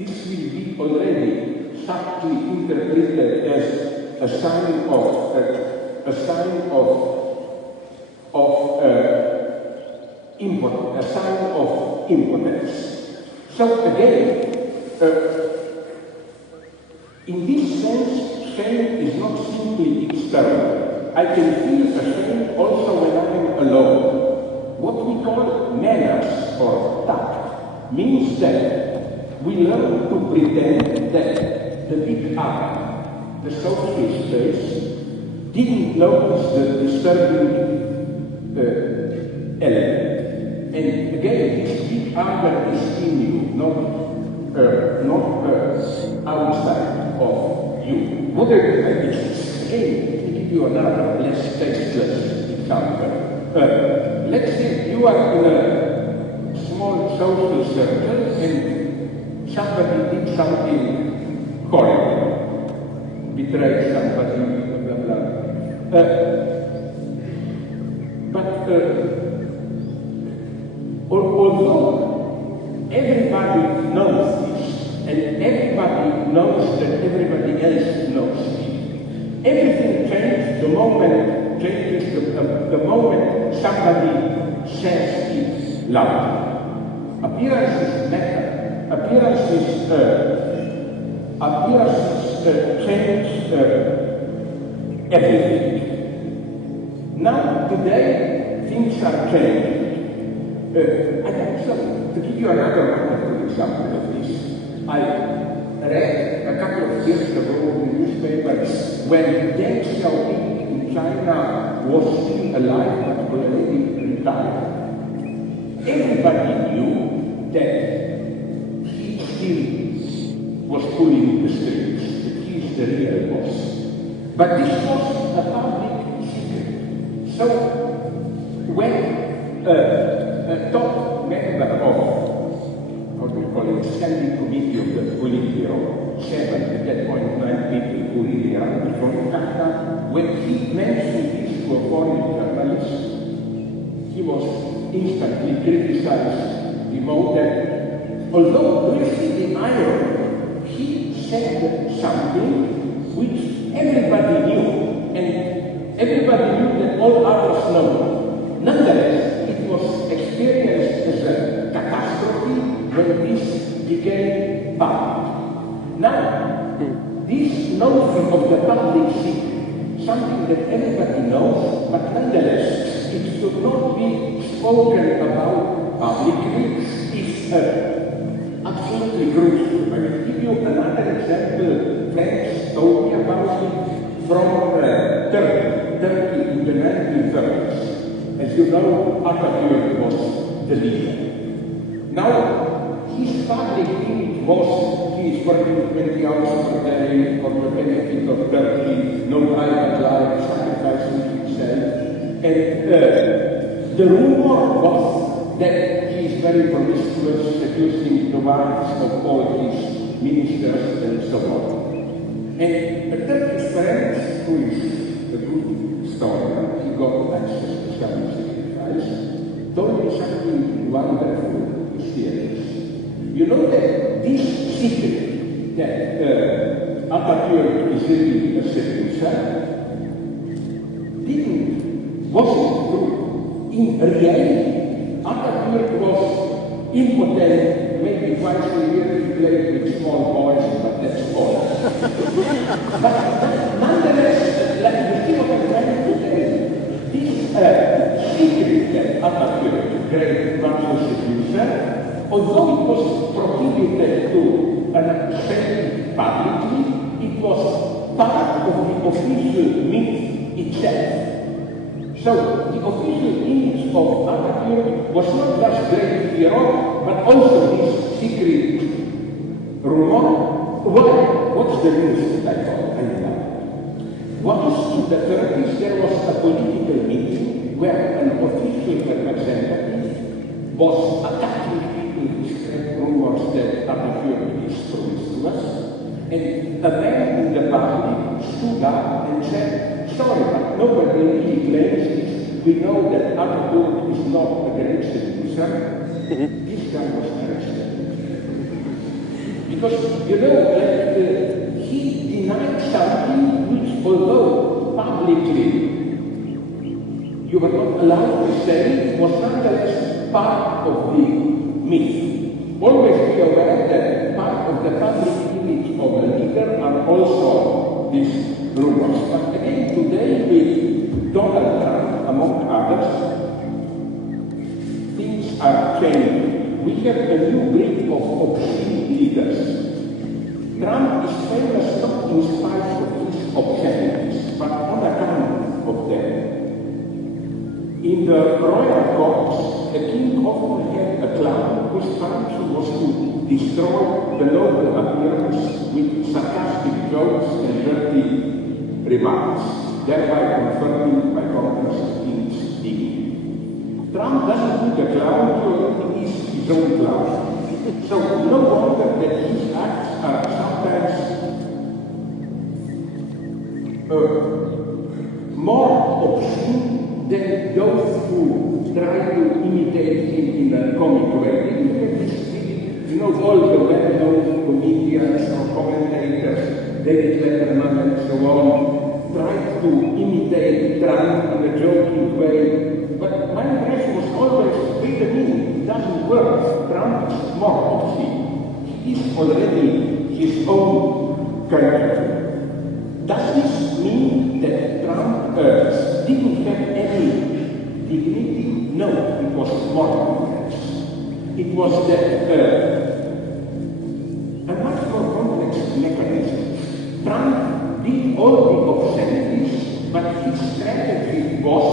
this will be already subtly interpreted as a sign of impotence. So again, in this sense, shame is not simply external. I can feel ashamed also when I am alone. What we call manners or tact means that we learn to pretend that the big eye, the social space, didn't notice the disturbing element. And again, this big other is in you, not outside of you. Whatever that is. Again, to give you another less tasteless example. Let's say you are in a small social circle and somebody did something horrible, betrayed somebody, blah, blah, blah. Although everybody knows this, and everybody knows that everybody else knows it, everything changes the moment somebody says it loud. Appearances matter. Appearances change everything. Now, today, things are changing. To give you another wonderful example of this, I read a couple of years ago in the newspapers when Deng Xiaoping in China was still alive but already retired. Everybody knew that he still was pulling the strings, that he is the real boss. But this was a public secret. So when a top member of, how do you call it, standing committee of the Politburo, 7, at that point 9 people who really run the China, when he mentioned this to a foreign journalist, he was instantly criticized, demoted. Although, do you see the irony? He said something which everybody knew, and everybody knew that all others know. Nonetheless, it was experienced as a catastrophe when this became public. Now, this notion of the public secret, something that everybody knows, but nonetheless, it should not be spoken about publicly, is absolutely crucial. I will give you another example. Friends told me about it from Turkey in the 1930s. As you know, Atatürk was the leader. Now, his public image was he is working 20 hours per day for the benefit of Turkey, no private life, sacrificing himself. And the rumor was that he is very promiscuous, seducing the wives of all his ministers and so on. And a Turkish friend, who is a good historian, he got access to some sacrifice, told me something wonderful, mysterious. You know that this secret that Atatürk is really a seducer wasn't true. In reality, Atatürk was impotent. Maybe twice a year he played with small boys, but that's all. but nonetheless, like you see what I'm trying to say, this secret that Atatürk, great Russian seducer, although it was prohibited to say publicly, it was part of the official myth itself. So, the official image of Atatürk was not just great hero, but also this secret rumor. Why? What's the news that I thought? Once in the 30s, there was a political meeting where an official representative was attacking people who spread rumors that Atatürk is promiscuous, and a man in the public stood up and said, sorry, but nobody really claims this. We know that Atatürk is not a great seducer. This guy was arrested. Because, you know, he denied something which, although publicly you were not allowed to say, was nonetheless part of the myth. Always be aware that part of the public image of a leader are also these rumors. But again, today with Donald Trump, among others, things are changing. We have a new breed of obscene leaders. Trump is famous not in spite of his obscenities, but on account of them. In the royal courts, the king often had a clown whose function was to destroy the noble appearance with sarcastic jokes and dirty remarks, thereby confirming by contrast king's dignity. Trump doesn't need a clown, he is his own clown. So no wonder that his acts are sometimes more obscene than those who try to imitate him in a comic way. You know, all the well-known comedians or commentators, David Letterman and so on, try to imitate Trump in a joking way. But my impression was always, wait a minute, it doesn't work. Trump is more obscene. He is already his own caricature. Does this mean that Trump didn't have any dignity? No, it was more complex. It was that a much more complex mechanism. Trump did all the obscenities, but his strategy was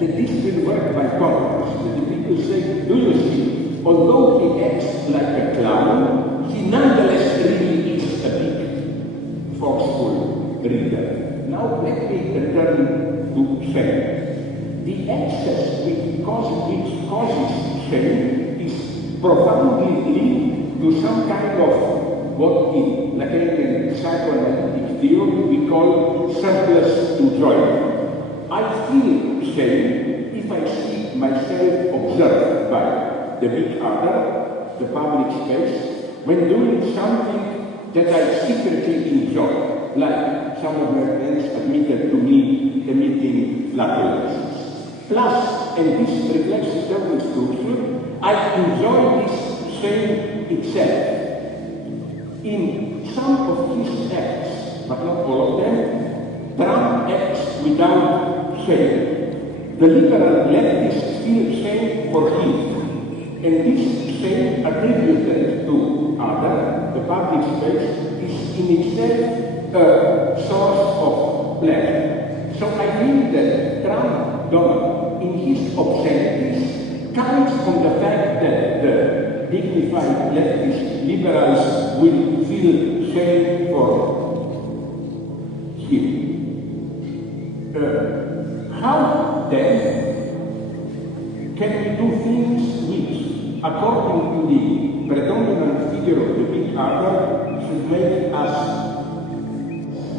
that this will work by contrast. The people say, do you see, although he acts like a clown, he nonetheless really is a big, forceful reader. Now let me return to shame. The excess which causes shame is profoundly linked to some kind of what in Lacanian psychoanalytic theory we call surplus to joy. I feel shame if I see myself observed by the big other, the public space, when doing something that I secretly enjoy, like some of my friends admitted to me emitting lateralisms. Plus, and this reflects the crucial, I enjoy this shame itself. In some of his acts, but not all of them, Trump acts without shame. The liberal leftists feel shame for him, and this shame attributed to other, the public space, is in itself a source of pleasure. So I think that Trump, Donald, in his obscenities, counts on the fact that the dignified leftist liberals will feel shame for him. How then can we do things which, according to the predominant figure of the big other, should make us?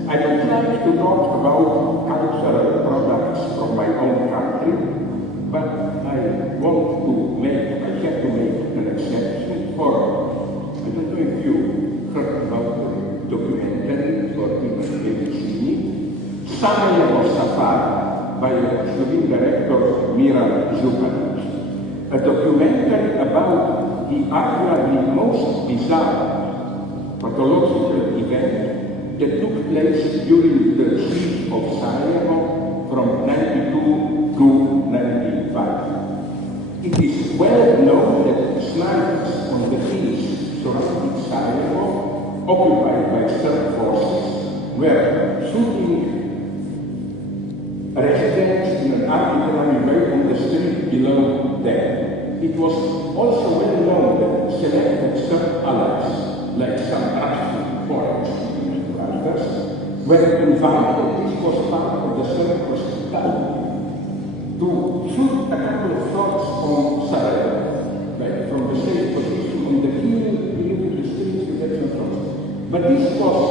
I don't like to talk about cultural products from my own country, but I have to make an exception for, I don't know if you heard about the documentary or even maybe seen it, Sarajevo Safari by Slovene director Mira Zupanic, a documentary about the arguably most bizarre pathological event that took place during the siege of Sarajevo from 92 to 95. It is well known that snipers on the hills surrounding Sarajevo, occupied by Serb forces, were shooting residents in an arbitrary way on the street below them. It was also well known that selected Serb allies, like some Russian foreign were invited, this was part of the Serb hospitality, to shoot a couple of shots on Sarajevo, like from the safe position on the hill, into the streets, etc. But this was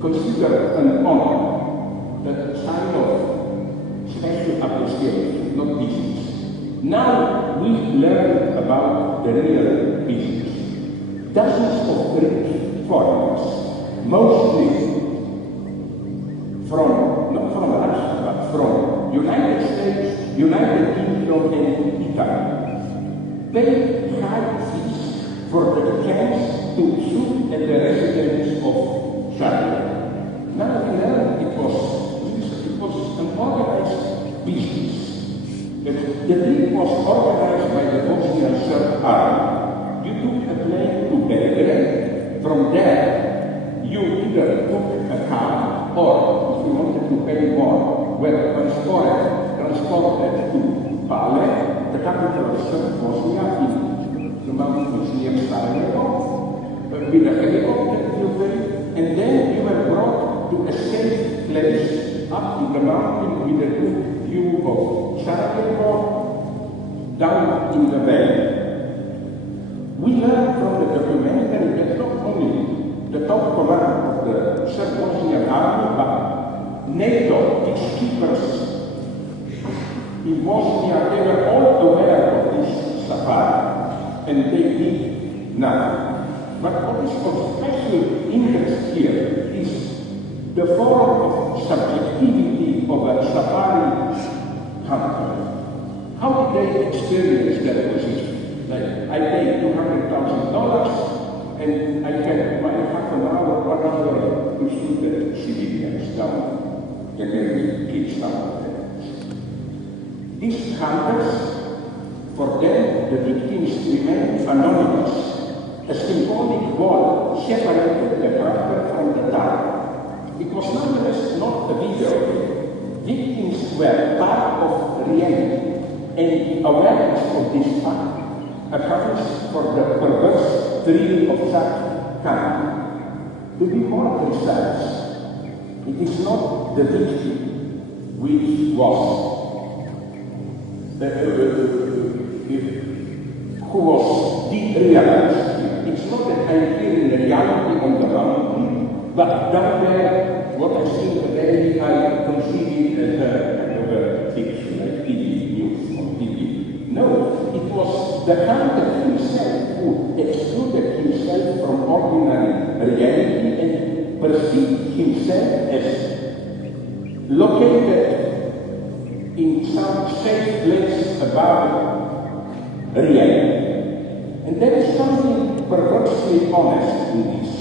considered an honor, a sign of special appreciation, not business. Now we learn about the real business. dozens of rich foreigners, mostly not from Russia, but from United States, United Kingdom, and Italy. Paid high fees for the chance to shoot at the residence of Slavoj. Now we learn it was an organized business. The trip was organized by the Bosnian Serb Army. You took a plane to Belgrade. From there, you either took a car or, if you wanted to pay more, were transported to Pale, the capital of Serb Bosnia, in the mountains near Sarajevo, with a helicopter you paid, and then you were brought to a safe place up in the mountain with a good view of Sarajevo down in the valley. We learned from the documentary that not only the top command of the Serb Bosnian army, but NATO, its keepers in Bosnia, they were all aware of this safari, and they did nothing. But what is of special interest here is the form of subjectivity of a safari hunter. How did they experience that position? Like, I paid $200,000 and I had my half an hour, 1 hour to shoot the civilians down and then kill some of them. These hunters, for them, the victims remained anonymous. A symbolic wall separated the hunter from the target. It was nonetheless not a video. Victims were part of reality, and the awareness of this fact accounts for the perverse thrill of such kind. To be more precise, it is not the victim which was who was derealized. It's not that I'm here in reality on the mountain, but down there, what I see today, I conceive it as a kind of a fiction, like TV news on TV. No, it was the hunter himself who excluded himself from ordinary reality and perceived himself as located in some safe place above reality. And there is something perversely honest in this.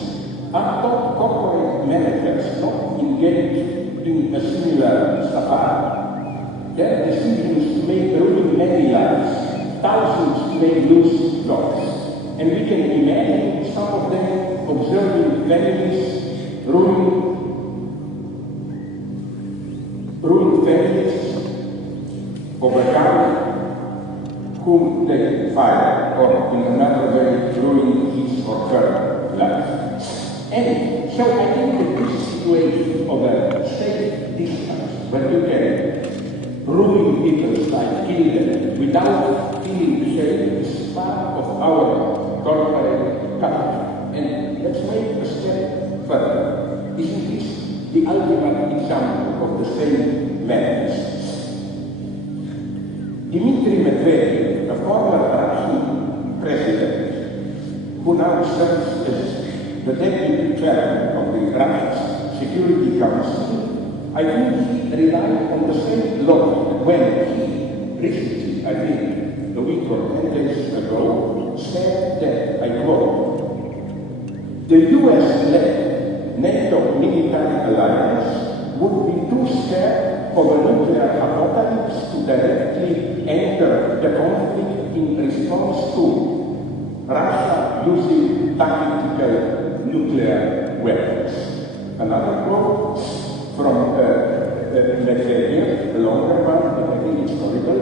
Our top corporate managers not engaged in a similar safari. Their decisions may ruin many lives. Thousands may lose jobs. And we can imagine some of them observing families, ruined families of a guy whom they fired, or in another way, ruin his or her life. And so I think that this situation of a safe distance, where you can ruin people's life, kill them, without feeling shame, is part of our corporate culture. And let's make a step further. Isn't this the ultimate example of the same madness? Dmitry Medvedev, a former Russian president, who now serves as the deputy chairman of the Russian Security Council, I think he relied on the same logic when he recently, I think a week or 10 days ago, said that, I quote, the US-led NATO military alliance would be too scared of a nuclear apocalypse to directly enter the conflict in response to Russia using tactical nuclear weapons. Another quote from Medvedev, a longer one, but I think historical.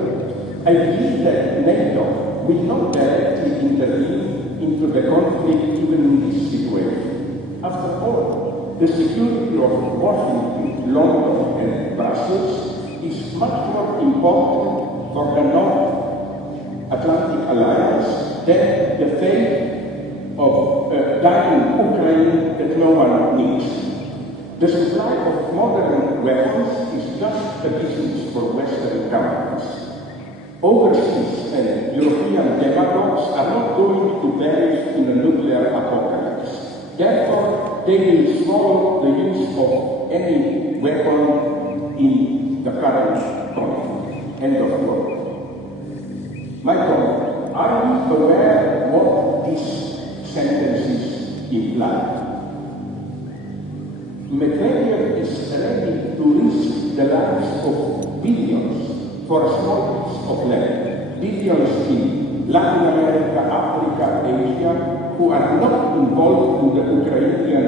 I believe that NATO will not directly intervene into the conflict even in this situation. After all, the security of Washington, London, and Brussels is much more important for the North Atlantic Alliance than the fate of dying Ukraine that no one needs. The supply of modern weapons is just a business for Western companies. Overseas and European demagogues are not going to perish in a nuclear they will stall the use of any weapon in the current conflict. End of quote. My God, are we aware what these sentences imply? Medvedev is ready to risk the lives of billions for a small piece of land. Billions in Latin America, Africa, Asia, who are not involved in the Ukrainian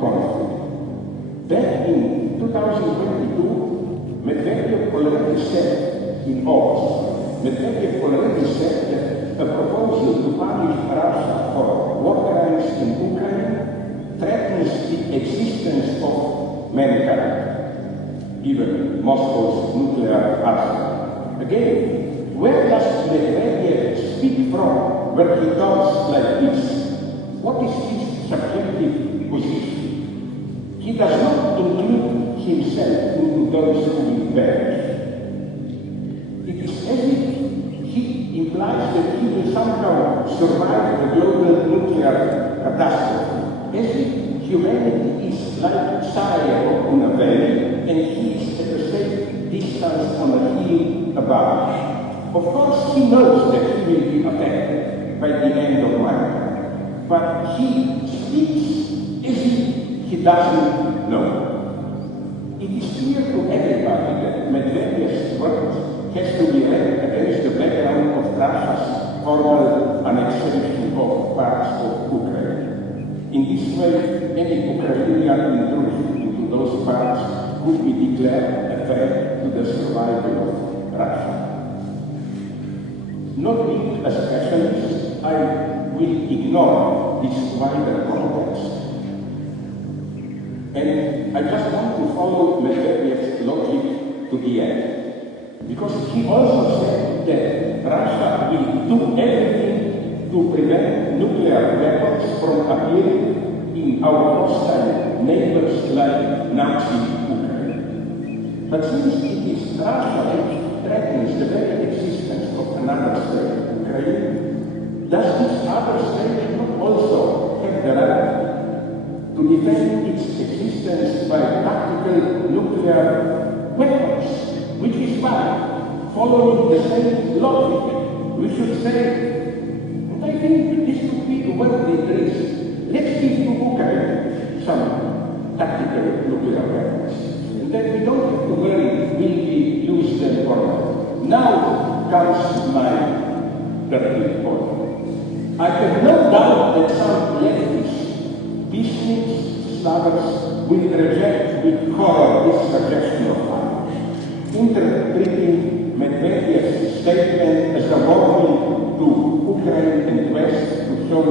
conflict. Back in 2022, Medvedev already said in August, Medvedev already said that a proposal to punish Russia for war crimes in Ukraine threatens the existence of mankind, even Moscow's nuclear arsenal. Again, where does Medvedev speak from when he talks like this? What is his subjective position? He does not include himself in those who will perish. It is as if he implies that he will somehow survive the global nuclear catastrophe, as if humanity is like Sarajevo in a valley and he is at a safe distance on a hill above. Of course, he knows that he will be attacked by the end of March, but he speaks as if he doesn't know. It is clear to everybody that Medvedev's words has to be read against the background of Russia's formal annexation of parts of Ukraine. In this way, any Ukrainian intrusion into those parts would be declared a threat to the survival of Russia. Not being a specialist, I will ignore this wider context. And I just want to follow Medvedev's logic to the end. Because he also said that Russia will do everything to prevent nuclear weapons from appearing in our hostile neighbors like Nazi Ukraine. But since it is Russia which threatens the very existence of another state, Ukraine, does this other state not also have the right to defend its existence by tactical nuclear weapons? Which is why, following the same logic, we should say, and I think this could be a worthy risk, let's give to Ukraine some tactical nuclear weapons. And then we don't have to worry, will we use them or not. Now comes my third point. I have no doubt that some leftists, peaceniks, Slavoj, will reject with horror this suggestion of ours, interpreting Medvedev's statement as a warning to Ukraine and West to show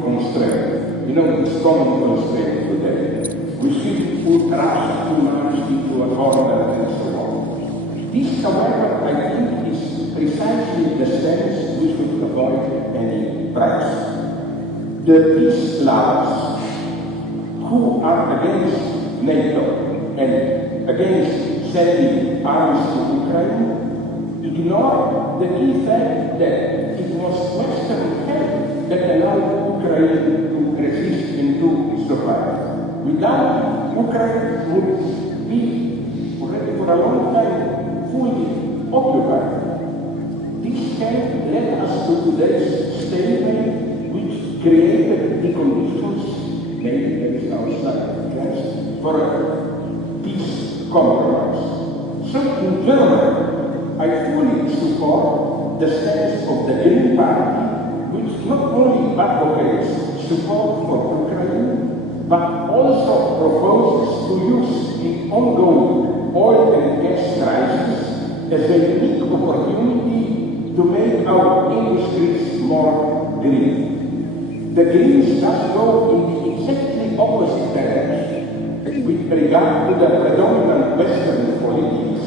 constraint. You know, it's common constraint today. We should put Russia too much into a corner and so on. This, however, I think is precisely the stance we should avoid any price. The peace lovers who are against NATO and against sending arms to Ukraine ignore the key fact that it was Western help that allowed Ukraine to resist and to survive. Without Ukraine would be already for a long time fully occupied. This help led us to today's stalemate, which created the conditions, maybe there is no slide, for a peace compromise. So in Germany, I fully support the stance of the Green Party, which not only advocates support for Ukraine, but also proposes to use the ongoing oil and gas crisis as a unique opportunity to make our industries more green. The Greens thus go in the exactly opposite direction with regard to the predominant Western politics,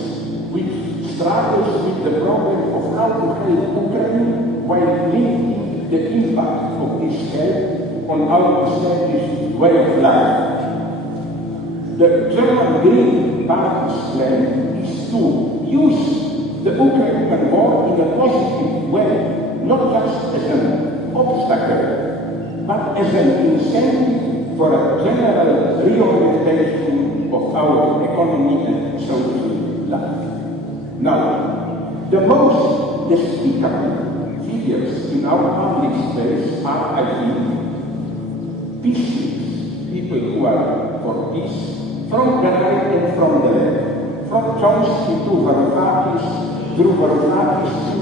which struggles with the problem of how to help Ukraine while limiting the impact of this help on our established way of life. The German Green Party's plan is to use the Ukrainian war in a positive way, not just as an obstacle, but as an incentive for a general our economy and social life. Now, the most despicable figures in our public space are, I think, peacemakers, people who are for peace, from the right and from the left. From Chomsky to Varoufakis, through Varoufakis to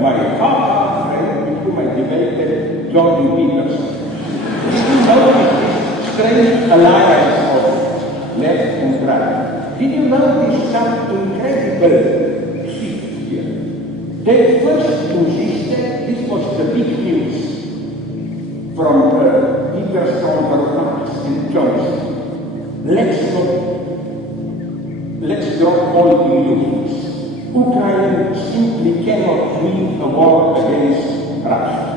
my friend, to my debater, Jordan Peterson. Did you notice this strange alliance of left and right? Did you notice some incredible shift here? They first insisted, this was the big news from Peterson, Varoufakis and Chomsky. Let's drop all illusions. Ukraine simply cannot win a war against Russia.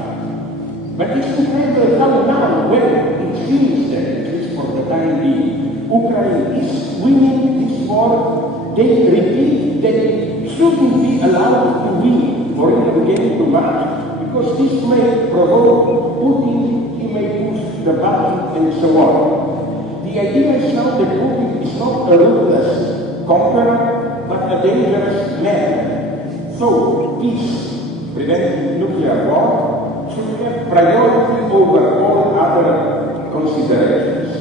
But it's incredible how now, when it seems that, at least for the time being, Ukraine is winning this war, they repeat that it shouldn't be allowed to win or even get too much, because this may provoke Putin, he may push the button and so on. The idea is now that Putin is not a ruthless conqueror, but a dangerous man. So, peace, preventing nuclear war, should have priority over all other considerations.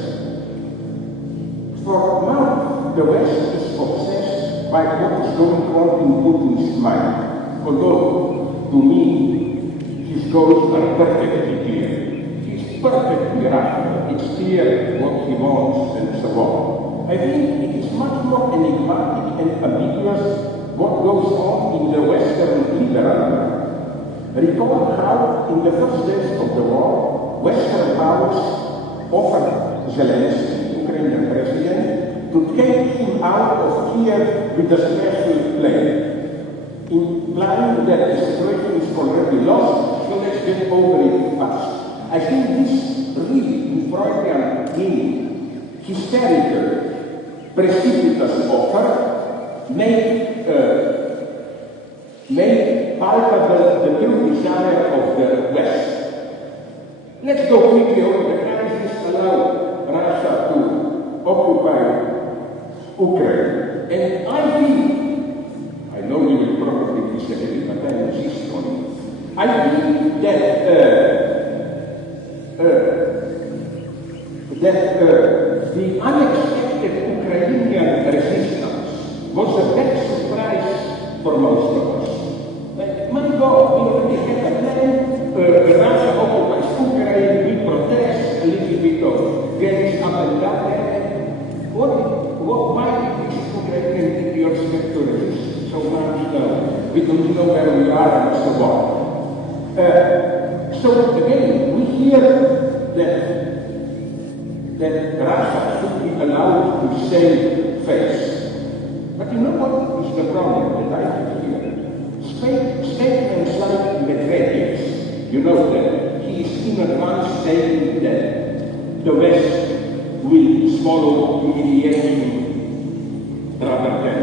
For now, the West is obsessed by what is going on in Putin's mind, although, to me, his goals are perfectly clear. He's perfectly rational. It's clear what he wants and so on. I think it is much more enigmatic and ambiguous what goes on in the Western liberal world. Recall how, in the first days of the war, Western powers offered Zelensky, Ukrainian president, to take him out of Kiev with a special plane, implying that the situation is already lost, so let's get over it fast. I think this really, in Freudian meaning, hysterical, precipitous offer made palpable the true desire of the West. Let's go quickly over the crisis, allow Russia to occupy Ukraine. And I think, I know you will probably disagree, but I insist on it. I think that the unexpected Ukrainian resistance was a big surprise for most of us. Like, my God, we already had a plan, Russia occupies Ukraine, we protest, a little bit of gangs up and down there. Why did these Ukrainian idiots get to resist so much? We don't know where we are and so on. So again, we hear that Russia should be allowed to save face. But you know what is the problem that I have here? Statements like Medvedev's, you know that he is in advance saying that the West will swallow humiliation rather than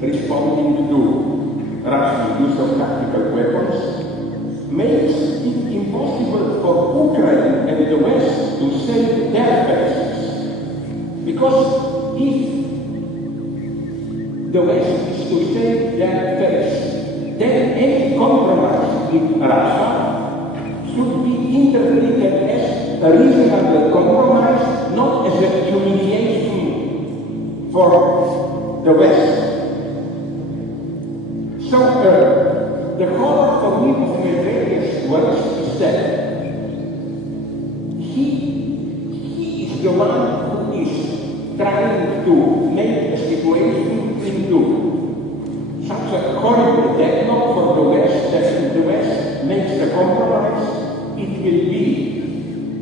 responding to Russian use of tactical weapons, makes it impossible for Ukraine and the West to save their faces. Because if the West is to save their face, then any compromise with Russia should be interpreted as a reasonable compromise, not as a humiliation for the West. So the horror for me of Medvedev's words is that he is the one who is trying to make a situation into such a horrible deadlock for the West that if the West makes a compromise, it will be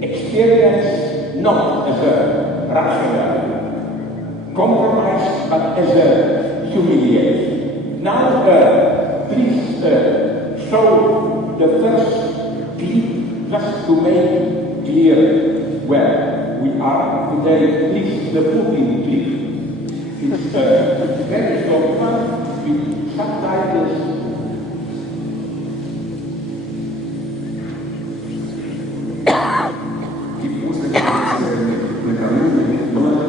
experienced not as a rational compromise, but as a humiliation. Now, please show the first clip just to make clear where we are today. Please, the Putin clip. It's a very short one with subtitles. Die Große Krise der Ukraine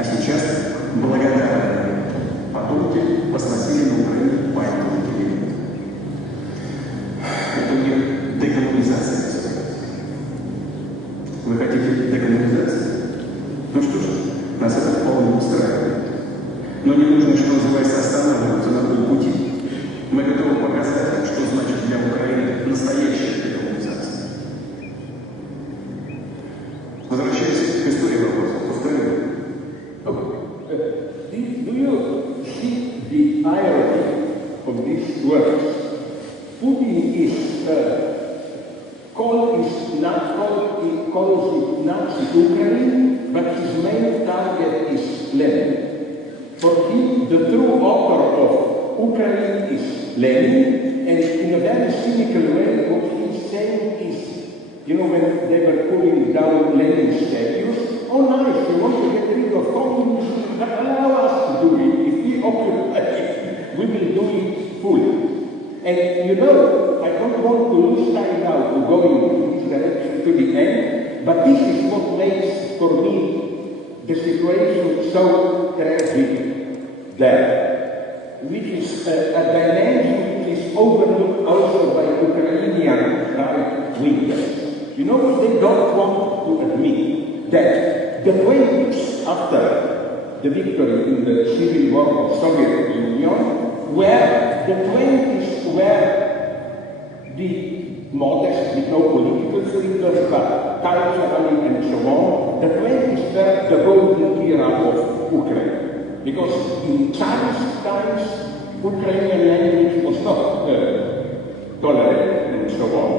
А сейчас, благодаря потомки посмотрели на Украину военного периода. Это не декоммунизация называется. Вы хотите декоммунизации? Ну что ж, нас это вполне устраивает. Но не нужно, что называется, останавливаться на полпути. Мы готовы показать, что значит для Украины настоящая декоммунизация. Возвращаясь к истории вопроса, повторю. Do you see the irony of these words? Putin is calls it Nazi Ukraine, but his main target is Lenin. For him, the true author of Ukraine is Lenin, and in a very cynical way, what he's saying is, you know, when they were pulling down Lenin's statues, oh nice, we want to get rid of communism, but allow us to do it. If we occupy it, we will do it fully. And you know, I don't want to lose time now to go in this direction to the end, but this is what makes, for me, the situation so tragic there, which is a dimension which is overlooked also by Ukrainian right-wingers. You know what they don't want to admit? That the 20s after the victory in the civil war of Soviet Union, where the 20s were the modest, with no political freedom, but culturally and so on, the 20s were the golden era of Ukraine. Because in Tsarist times, Ukrainian language was not tolerated and so on.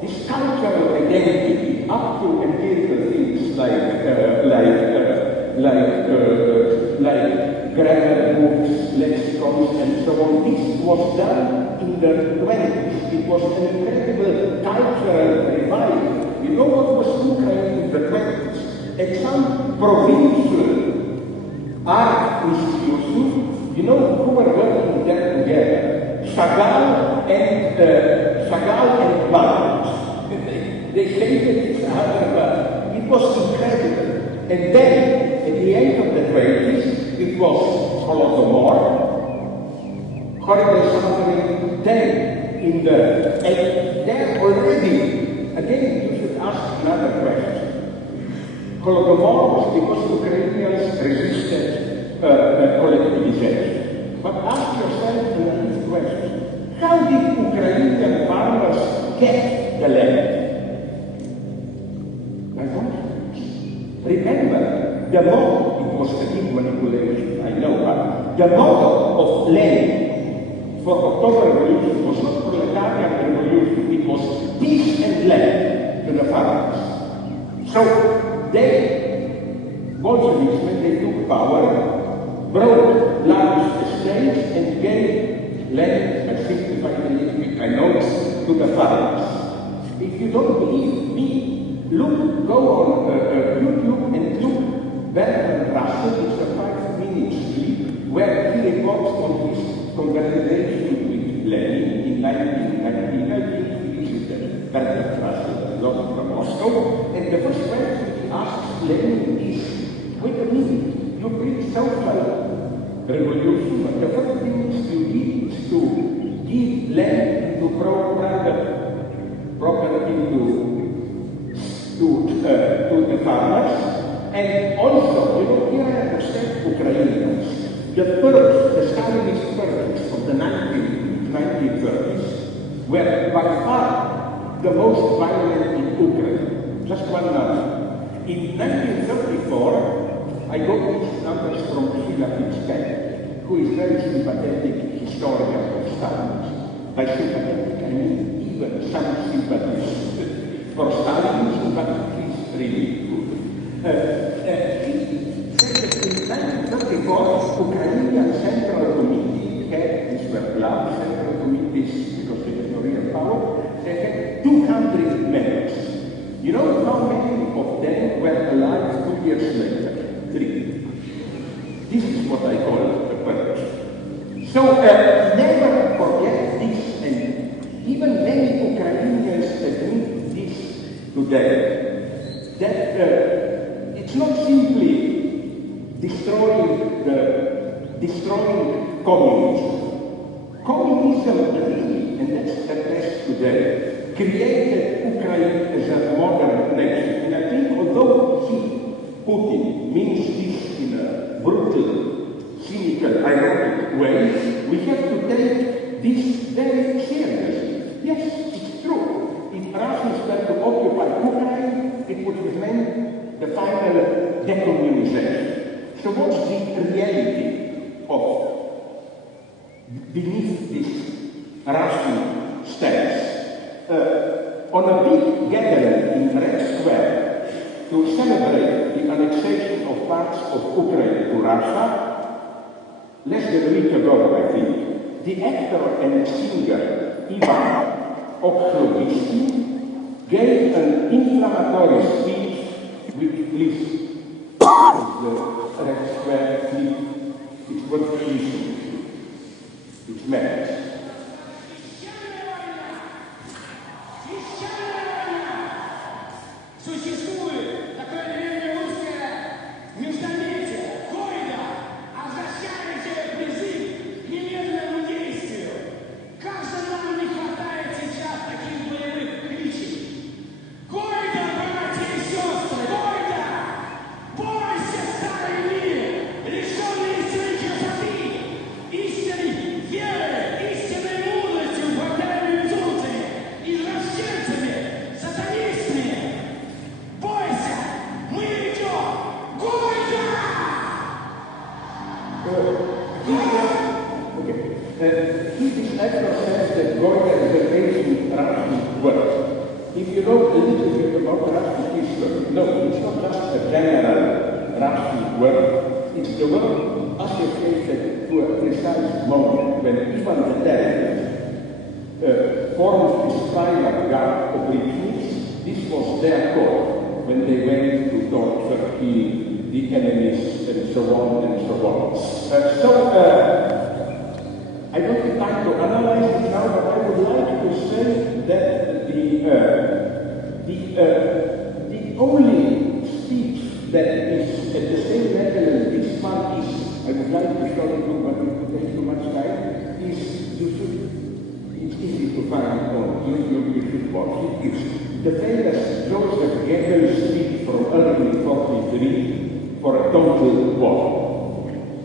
This cultural identity, up to empirical things like grammar books, lexicons, and so on, this was done in the 20s. It was an incredible cultural revival. You know what was Ukraine in the 20s? At some provincial art institution, you know who were working there together? Chagall and Barnes. They hated each other, but it was incredible. And then, at the end of the 20s, it was Holodomor, horrible suffering. Then, and there already, again, you should ask another question. Holodomor was because Ukrainians resisted collectivization. But ask yourself another question. How did Ukrainian farmers get the land? By what? Remember, the model, it was a big manipulation, I know, but the model of land for October Revolution was not proletarian revolution, it was peace and land to the farmers. So they, Bolsheviks, when they took power, brought large estates and gave land, I simplified a little bit, I know, to the farmers. If you don't believe me, go on YouTube and look Bertrand Russell, it's a 5-minute clip, where he reports on his conversation with Lenin in 1919. He visited Bertrand Russell, not from Moscow, and the first question he asks Lenin is, wait a minute, you preach social revolution, but the first thing you need is to give land to private property to the farmers, and also, you know, here I understand Ukrainians. The Stalinist purges of the 1930s were by far the most violent in Ukraine. Just one number. In 1934, I got these numbers from Sheila Fitzpatrick, who is very sympathetic historian of Stalinism. By sympathetic, I mean even some sympathies for Stalinism, but he's really good. He said that in 1934, Ukrainian Central Committee had, these were large central committees because they had no real power, they had 200 members. You know how many of them were alive 2 years later? 3. This is what I call the purge. So never forget this, and even many Ukrainians admit this today, that it's not simply destroying destroying communism. Communism really, and that's the test today, created Ukraine as a modern nation. And I think although Putin, means this in a brutal, cynical, ironic way, we have to take this very seriously. Yes, it's true. If Russians were to occupy Ukraine, it would have meant the final decommunization. So what's the reality of beneath this Russian stance? On a big gathering in Red Square to celebrate the annexation of parts of Ukraine to Russia, less than a week ago, I think, the actor and singer Ivan Okhlobisky gave an inflammatory speech which please the Red Square clip. It's worth listening to. It's mad. Существует такое древнерусское междометие, койда, означающее призыв к немедленному действию. Как же нам не хватает сейчас таких боевых кличей? Койда, братья и сестры, койда! Бойся, старый мир, лишенный истинной красоты, истинной веры, истинной мудростью, вратарями безумцами, извращенцами, сатанистами. Бойся! Мы идем! Койда! This actor says that Goya is an ancient Russian word. If you know a little bit about Russian history, no, it's not just a general Russian word. It's the word associated to a precise moment when Ivan the Terrible formed his private guard of Oblichniks. This was their code when they went to torture, kill the enemies, and so on and so on. I don't have time to analyze it now, but I would like to say that the only speech that is at the same level as this one is, I would like to show you, but it would take too much time, is it's easy to find on YouTube, you should watch it. It's the famous Joseph Goebbels speech from early 43 for a total war,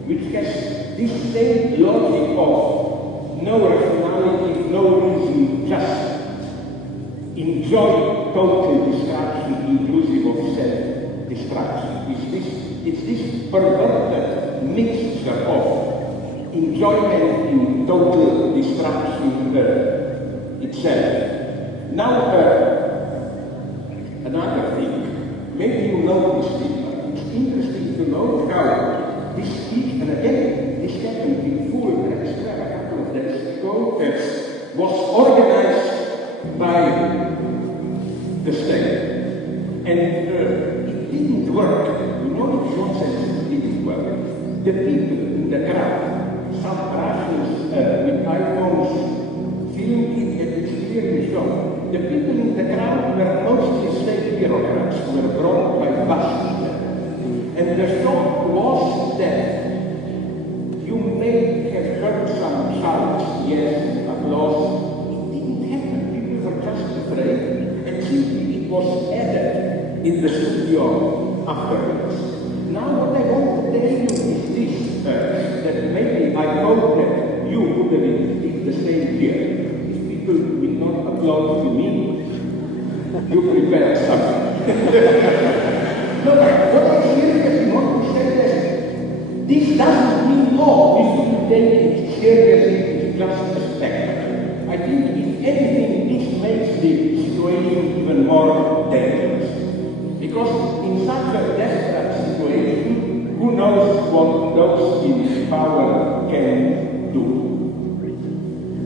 which has this same logic of no rationality, no reason, just enjoy total destruction inclusive of self-destruction. It's this perverted mixture of enjoyment in total destruction itself. Now, another thing, maybe you noticed it, but it's interesting to note how this speech, and again, this happened in full Red Square a couple of days ago, was organized by the state. And it didn't work. You know, it's nonsense, it didn't work. The people in the crowd, some Russians with iPhones filmed it, and it's clearly shown. The people in the crowd were mostly state bureaucrats who were brought by buses. And the shock was that you may have heard some shouts, yes, applause. It didn't happen. People were just afraid, and simply it was added in the studio afterwards. Now what I want to tell you is this, that maybe I hope that you would have did the same here. If people will not applaud to me, you prepare something. No, what I seriously want to say is, this doesn't mean, oh, we shouldn't take it seriously, it's just a spectacle. I think, if anything, this makes the situation even more dangerous. Because in such a desperate situation, who knows what those in power can do.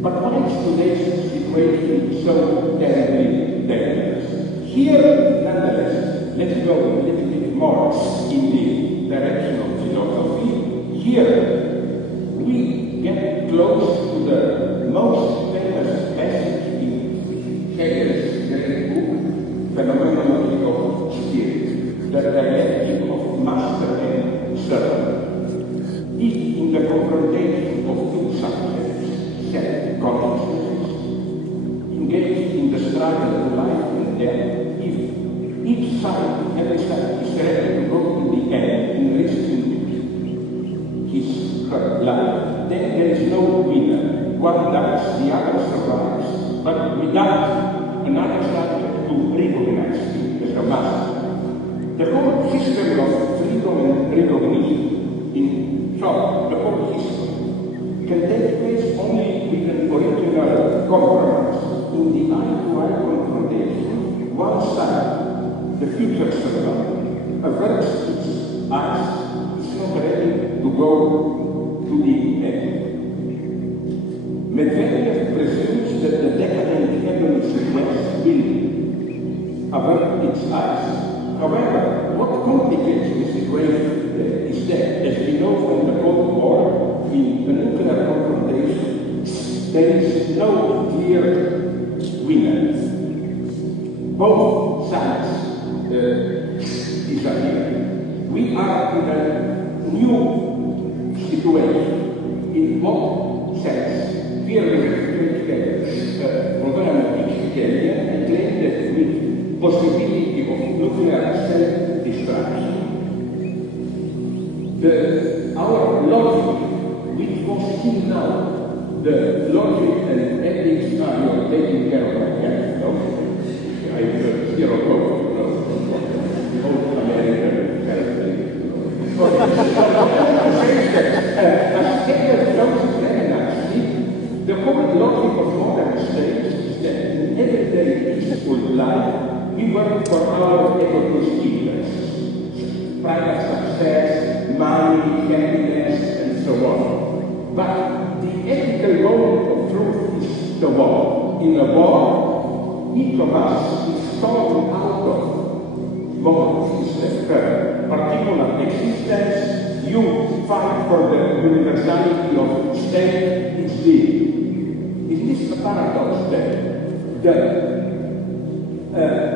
But why is today's situation so terribly dangerous? Here, nonetheless, let's go a little bit more in the direction of philosophy. Here, we get close to the most famous passage in Hegel's great book, Phenomenology of Spirit, the dialectic of master and servant. If in the one dies, the other survives, but without another subject to recognize it as a master. The whole history of freedom and recognition, in short, the whole history, can take place only with an original compromise. In the eye-to-eye confrontation, one side, the future servant, averts its eyes, is not ready to go to the end. Medvedev presumes that the decadent heavenly suggest will avert its eyes. However, what complicates the situation is that, as we know from the Cold War, in a nuclear confrontation, there is no clear winner. Both sides disappear. We are in a new situation. In what sense? Here we have although I'm a vegetarian, I claim that with possibility of nuclear self-destruction, our logic, which was till now the logic and ethics are taking care of my cat, no? I have zero coke, old American character. The whole logic of modern states is that in everyday peaceful life, we work for our egoist interests, private success, money, happiness, and so on. But the ethical moment of truth is the war. In a war, each of us is torn out of moments that occur, particular existence. You fight for the universality of state, its deed. Is this a paradox that the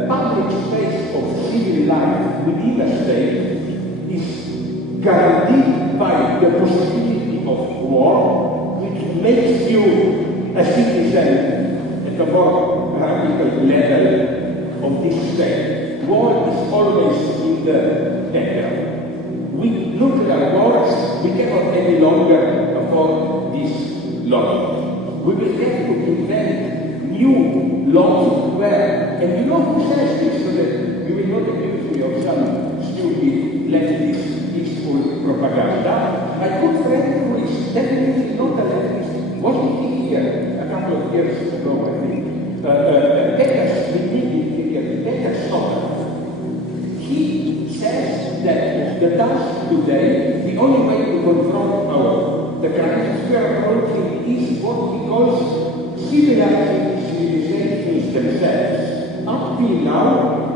public space of civil life within a state is guaranteed by the possibility of war, which makes you a citizen at a more radical level of this state? War is always in the background. With nuclear wars, we cannot any longer afford this logic. We will have to invent new logic where, and you know who says this, so that you will not accuse me of some stupid leftist peaceful propaganda. My good friend who is definitely not a leftist, wasn't he here a couple of years ago, I think? Peter Stocker. He says that the task today, the only way to confront the crisis we are approaching is what he calls civilizing civilizations themselves. Up till now,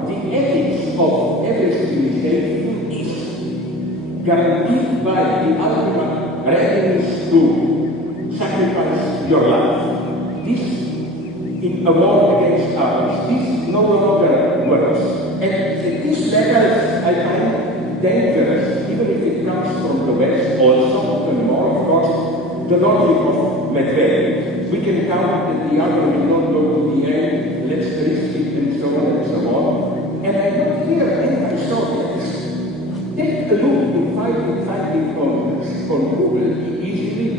the ethics of every civilization is guaranteed by the ultimate readiness to sacrifice your life. This, in a war against others, this no longer works. And at this level, I find dangerous, even if it comes from the West, also, and more, of course, the logic of Medvedev. We can count that the other will not go to the end, let's risk it, and so on and so on. And I don't hear anti-Soviets. Take a look in fighting on Google easily.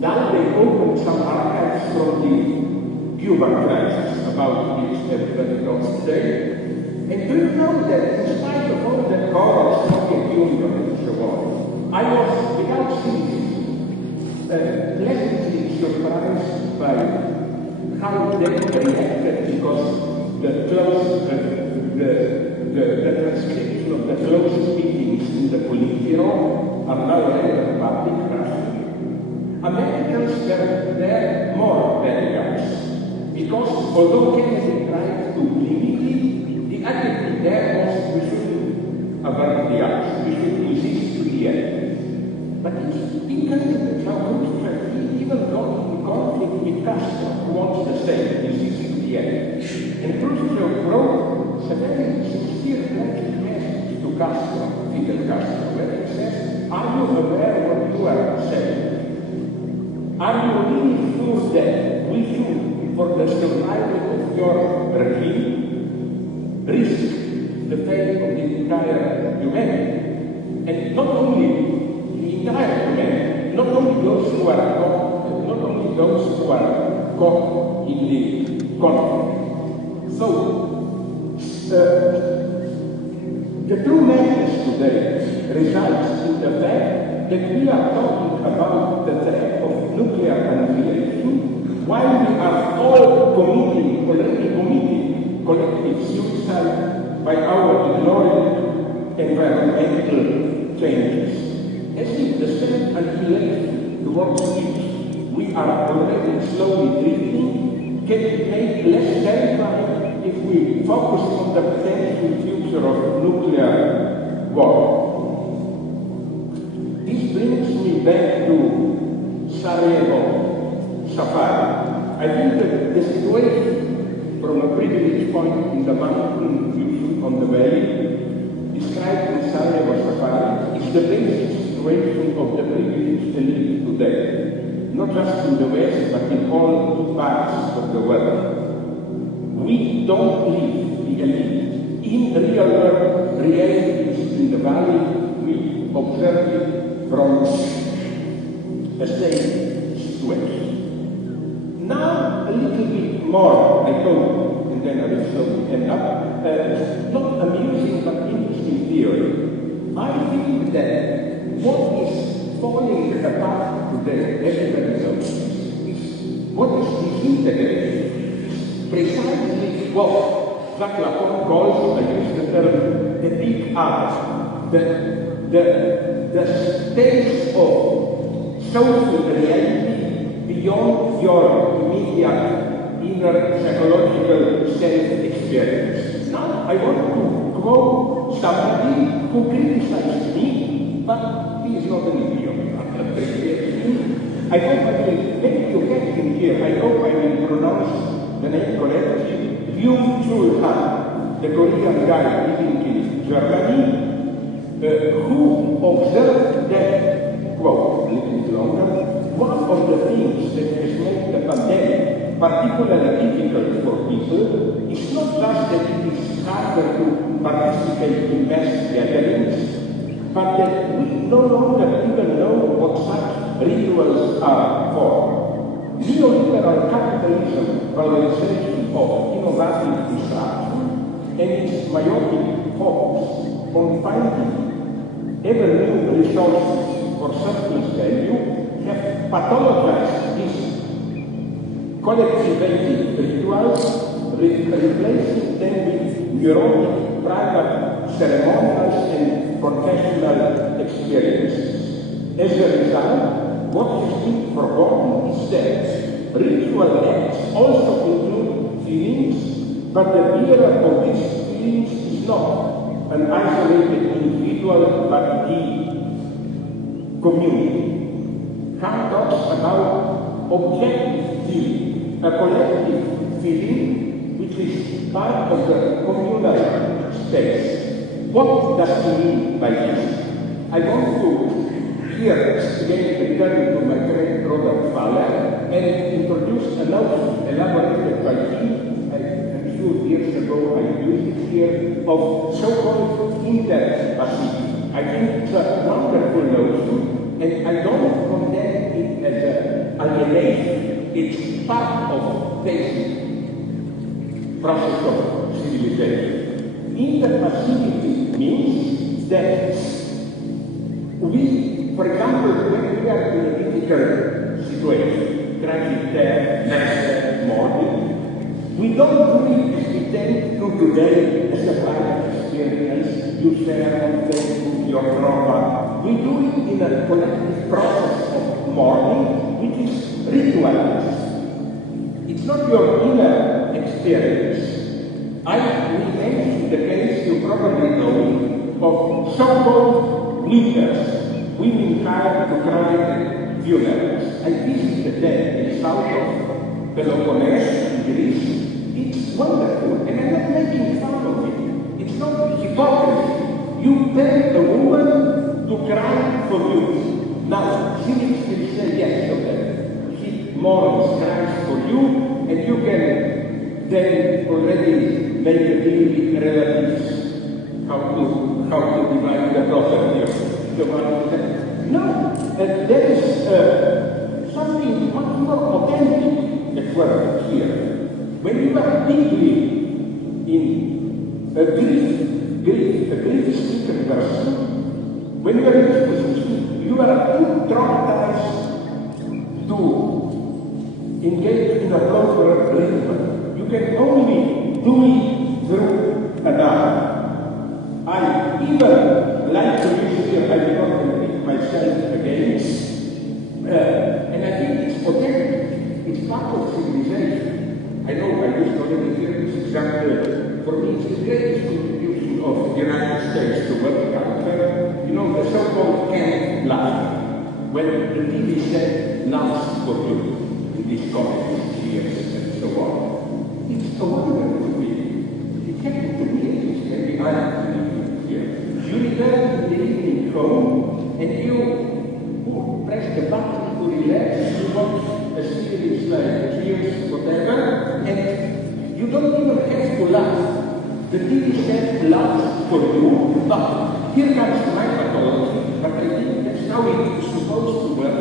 Now they opened some archives from the Cuban crisis about which everybody knows today. And do you know that in spite of all the horrors of the Soviet Union and so on, I was, without cynicism, pleasantly surprised by how they reacted, because the transcription of the closed meetings in the Politburo are now read public trust. Americans were there more than guys, because although Kennedy tried to limit it, the attitude there was we should avert the eyes, we should resist to the end. But it's incredible how Khrushchev even got in conflict with Castro, who wants the same, resist to the end. And Khrushchev wrote a very sincere message to Castro, Fidel Castro, where he says, are you aware what you are saying? Are you really sure that we should, for the survival of your regime, risk the fate of the entire humanity? And not only the entire humanity, not only those who are not only those who are caught in the conflict. So, the true madness today resides in the fact that we are talking about the threat of nuclear annihilation while we are all already committing collective suicide by our ignoring environmental changes. As if the self-annihilation towards which we are already slowly drifting can be made less terrifying if we focus on the potential future of nuclear war. This brings me back to Sarajevo Safari. I think that the situation from a privileged point in the mountain view on the valley described in Sarajevo Safari is the basic situation of the privileged elite today, not just in the West, but in all parts of the world. We don't live the elite in real world realities in the valley. We observe it from a same situation. Now, a little bit more, I hope, and then I will slowly end up, not amusing but interesting theory. I think that what is falling apart today, everybody knows, is what is disintegrating. Precisely what Jacques Lacan calls, I use the term, the big art, the space of social reality beyond your immediate inner psychological self-experience. Now, I want to quote somebody who criticized me, but he is not an idiot. I hope I will, maybe you have him here, I hope I will pronounce the name correctly, Byung-Chul Han, the Korean guy living in Germany, who observed that, quote, a little bit longer, one of the things that has made the pandemic particularly difficult for people is not just that it is harder to participate in mass gatherings, but that we no longer even know what such rituals are for. Neoliberal capitalism valorization of innovative disruption and its myopic focus on finding ever new resources for surplus value have pathologized these collectivated rituals, replacing them with neurotic private ceremonials and professional experiences. As a result, what has been forgotten is that ritual acts also include feelings, but the bearer of these feelings is not an isolated individual, but the community. Kant talks about objective feeling, a collective feeling which is part of the communal space. What does he mean by this? I want to here again return to my great brother Fowler and introduce a notion elaborated by him a few years ago. I used it here of so-called interpassivity. I think it's a wonderful notion, and I don't condemn it as an alienation. It's part of basic process of civilization. Interpassivity means that we, for example, when we are in a difficult situation, tragic death, mass mourning, we don't do it as we tend to today as a private experience. You share on Facebook your trauma. We do it in a collective process of mourning, which is ritualized. It's not your inner experience. I will mention the case you probably know of so-called weepers, women hired to cry at funerals. I visited them in south of Peloponnese in Greece. It's wonderful, and I'm not making fun of it. It's not hypocrisy. You tell a woman to cry for you. Now, cynics will say yes, okay. She mourns, cries for you, and you can then already make a deal with relatives how to divide the property of the one who has. No, there is something much more authentic at work here. When you are deeply in a grief-stricken person, when you are in this position, you are too traumatized to engage in a proper treatment. You can only do it through another. I even like to use here, I do not repeat myself against, and I think it's authentic, it's part of civilization. I know I used already hear this example. For me, it's the greatest contribution of the United States to world culture. You know, the so-called canned laugh. When the TV set laughs for you in these colleges, years, and so on. It's a wonderful feeling. It happened to me, at least, maybe I am living here. You return to the evening home, and you press the button to relax, you watch a series like Cheers, whatever, and you don't even have to laugh. The TV set laughs for you, but here comes my pathology, but I think that's how it is supposed to work.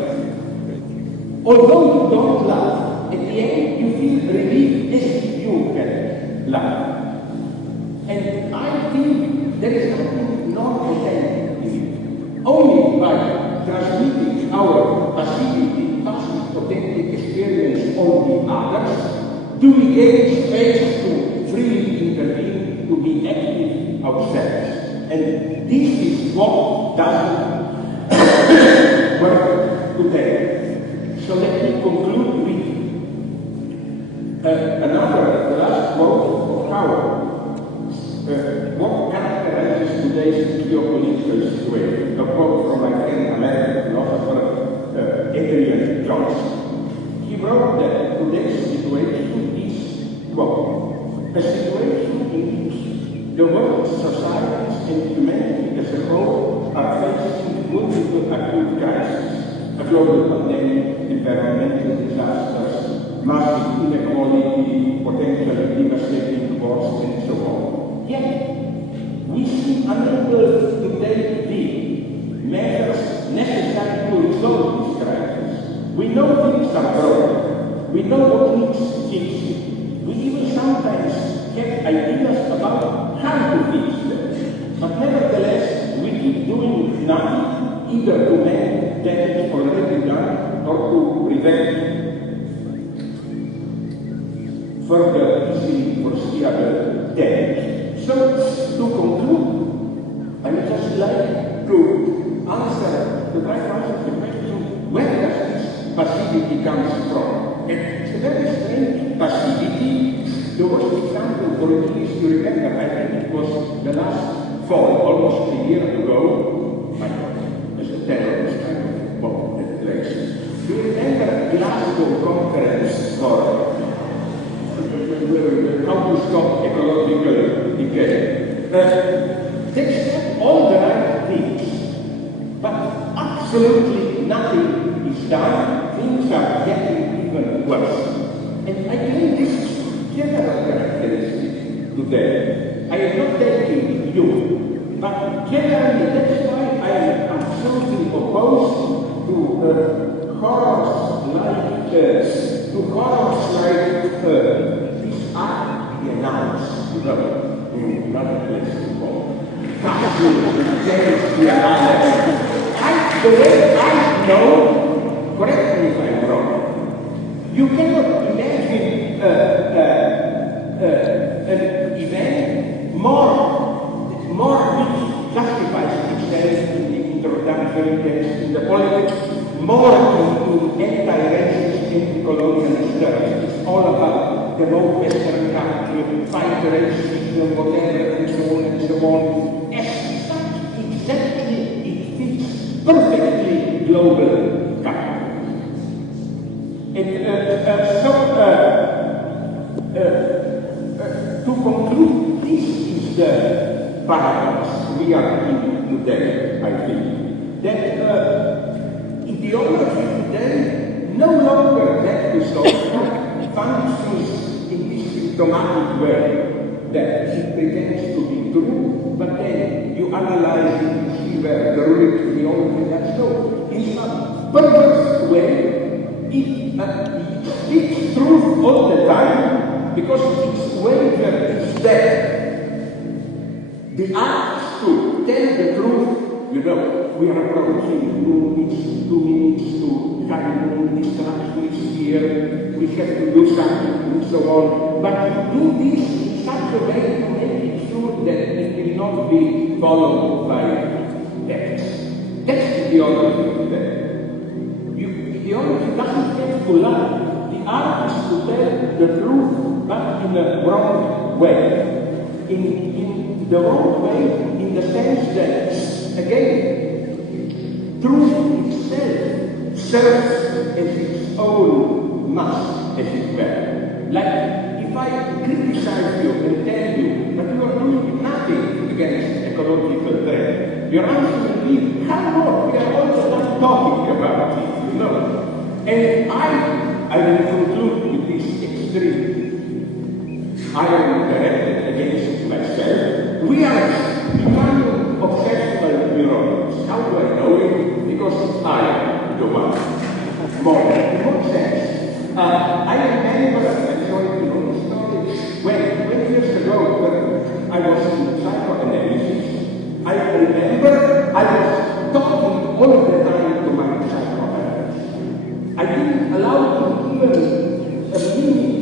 Although you don't laugh, at the end you feel relief as if you can laugh. And I think there is something non-authentic in it. Only by transmitting our passive authentic experience on the others do we gain space to freely intervene, to be active ourselves. And this is what doesn't work today. So let me conclude with the last quote of Howard. What characterizes today's geopolitical situation? A quote from my friend, American philosopher Adrian Johnson. He wrote that today's situation is, quote, a situation in which the world's societies and humanity as a whole are facing multiple acute crises: a global pandemic, environmental disasters, massive inequality, potentially devastating wars, and so on. Yet, we seem unable to take the measures necessary to resolve this crisis. We know things are broken. We know what needs fixing. We even sometimes have ideas about how to fix them. But nevertheless, we keep doing nothing, either to make damage already done or to prevent further easily foreseeable damage. So, to conclude, I would just like to try to answer the question, where does this passivity comes from? And it's a very strange passivity. There was an example for it, if you remember, I think it was the last fall, almost a year ago. I thought, as a terrorist kind of bomb at place. Do you remember Glasgow conference for how to stop ecological decay? They said all the right things, but absolutely nothing is done. Things are getting even worse. And I think this is general characteristic today. I am not taking you, but generally that's why I am absolutely opposed to horrors like this are the announced, you know, not place to go. The way I know, correct me if I'm wrong, you cannot imagine an event more which justifies itself in the introductory text, in the politics, more in anti-racist, anti-colonialist terms. It's all about the whole Western country, fight racism, whatever, and so on and so on. As such, exactly, it fits perfectly global capitalism. And to conclude, this is the paradox we are in today, I think. That ideology today no longer that functions in this symptomatic way, that it pretends to be true, but then you analyze it, you see where the root, the only that's so. In some perverse way, It speaks truth all the time because its wager is there. The art is to tell the truth. You know, we are approaching 2 minutes to time distraction is here, we have to do something and so on. But you do this in such a way to make it sure that it will not be followed by text. Text ideology there. Ideology doesn't have to lie. The art is to tell the truth, but in a wrong way. In the wrong way, in the sense that, again, truth itself serves as its own mask, as it were. Like, if I criticize you and tell you that you are doing nothing against ecological threat, your answer will be, how not? We are all the time talking about it, you know. And I will conclude with this extreme. I am directed against myself. We are becoming obsessional neurons. How do I know it? Because I am the one. More in what sense? I remember, I'm sorry to know the story, when 20 years ago I was in psychoanalysis, I remember I was talking all the time to my psychoanalyst. I didn't allow him even a minute.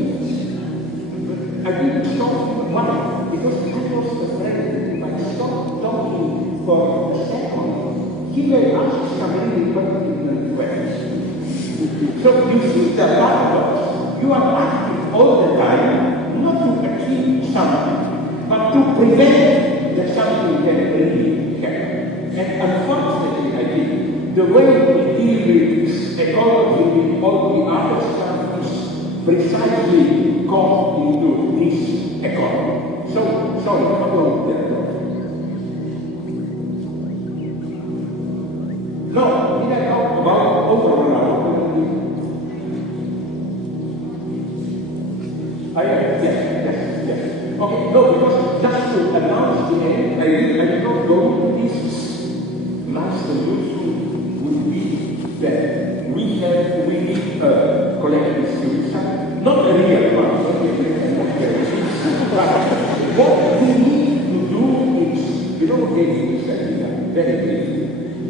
I didn't stop him once because I was afraid that if I stopped talking for a second, he may ask some really pertinent questions. So you see the paradox. You are acting all the time not to achieve something, but to prevent that something can really happen. And unfortunately, I think the way we deal with this ecology, with all the other stuff, is precisely caught into this economy. So, sorry, how long did that go? No, did I talk about over an hour? Yes. Okay, no, because just to announce the end, I did not go to this. My solution would be that we need a collective suicide, not a real one, but what we need to do is, you know, very briefly,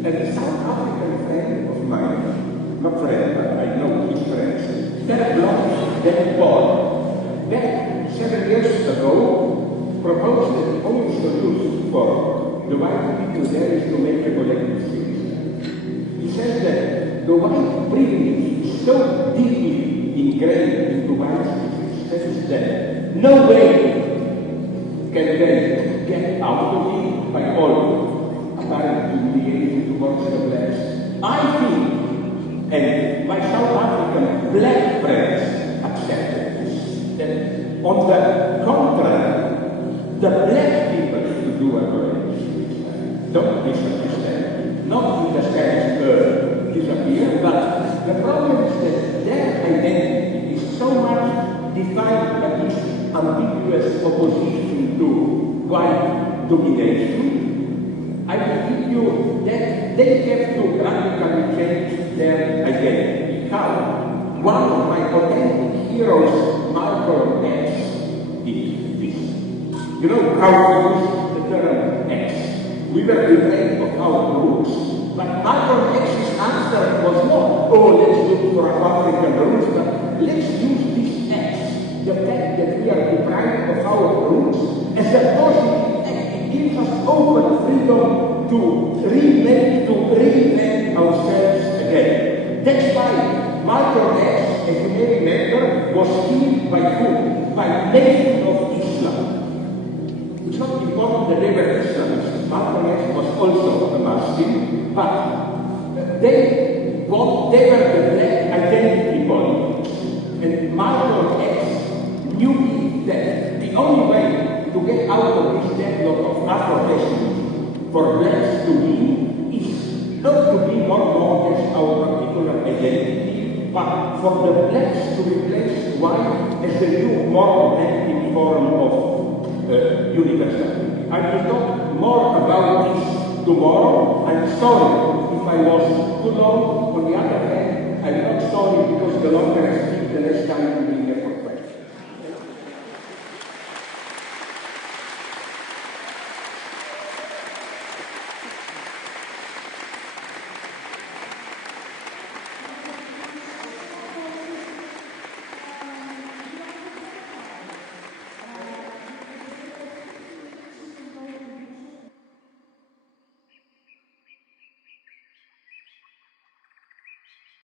a South African friend of mine, not friend, but I know his friends, that blog, that Paul, that 7 years ago proposed that the only solution for the white people there is to make a collective suicide. He says that the white privilege is so deeply ingrained into white citizens that no way can they get out of it by all apparent humiliation towards the blacks. I think, and my South African black friends accepted this, that on the contrary, the black people should do a collective suicide. Don't misunderstand. Not in the sense disappear, but the problem is that their identity is so much defined by this ambiguous opposition to white domination. I believe you that they have to radically change their identity. How? One of my authentic heroes, Malcolm X, did this. You know how we use the term X? We were afraid of our roots, but Malcolm X's answer was not, oh, let's look for African roots, but let's use this X, the fact that we are deprived of our roots, as a positive act. It gives us open freedom to reinvent ourselves again. That's why Malcolm X, as you may remember, was killed by who? By Nation of Islam. It's not important that they were Islamists. Malcolm X was also a Muslim, but they were the black identity politics. And Malcolm X knew that the only way to get out of this deadlock of Afro-pessimism for blacks to win is not to be more modest our particular identity, but for the blacks to replace white as the new, more authentic form of universality. I will talk more about this tomorrow. I'm sorry if I was too long. On the other hand, I'm not sorry because the longer I speak, the less time